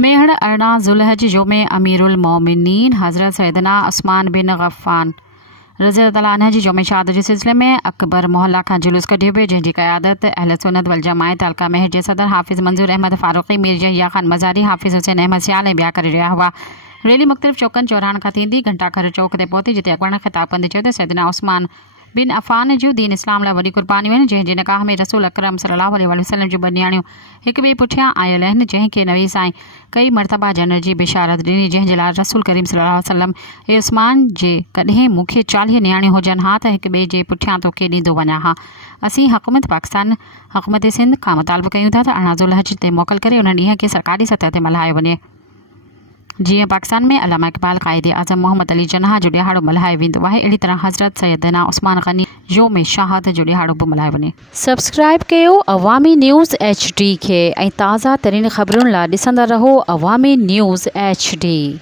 मेहड़ अरना जुलहज योम अमीरुल मोमिनीन हज़रत सैयदना उस्मान बिन गफ़्फ़ान रज़ी अल्लाह अन्हु जी योम शहादत जे सिलसिले में अकबर मोहल्ला खां जुलूस कढियो वियो, जंहिंजी क़यादत अहल सुन्नत वल जमायत हल्का मेहर जे सदर हाफ़िज़ मंज़ूर अहमद फ़ारूक़ी, मीर यहिया ख़ान मज़ारी, हाफ़िज़ हुसैन अहमद सियाल ऐं ॿिया करे रहिया हुआ। रैली मुख़्तलिफ़ चौकनि चौराहनि खां थींदी घंटाघर चौक ते पहुती, जिते अकबर ने ख़िताब कंदे चयो त सैयदना उस्मान बिन अफ़ान जूं दीन इस्लाम लाइ वॾी क़ुर्बानियूं आहिनि, जंहिंजे निकाह में रसूल अकरम सल्लल्लाहु अलैहि वसल्लम जूं ॿ नियाणियूं हिक ॿिए पुठियां आयल आहिनि, जंहिंखे नबी साईं कई मरतबा जनत जी बिशारत ॾिनी, जंहिंजे लाइ रसूल करीम सल्लल्लाहु अलैहि वसल्लम ए उस्मान जे कॾहिं मूंखे 40 नियाणियूं हुजनि हा त हिक ॿिए जे पुठियां तोखे ॾींदो वञा हा। असीं हुकूमत पाकिस्तान हुकूमत सिंध खां मुतालबो कयूं था त अरिड़हं ज़ुलहज ते मोकल करे उन ॾींहं खे सरकारी सतह ते मल्हायो वञे, जीअं पाकिस्तान में अल्लामा इक़बाल क़ाइदे आज़म मोहम्मद अली जनाह जो ॾियारो मल्हायो वेंदो आहे, अहिड़ी तरह हज़रत सैयदना उस्मान ग़नी योम शहादत जो ॾियारो बि मल्हायो वञे। सब्सक्राइब कयो अवामी न्यूज़ HD खे ऐं ताज़ा तरीन ख़बरुनि लाइ ॾिसंदा रहो अवामी न्यूज़ HD।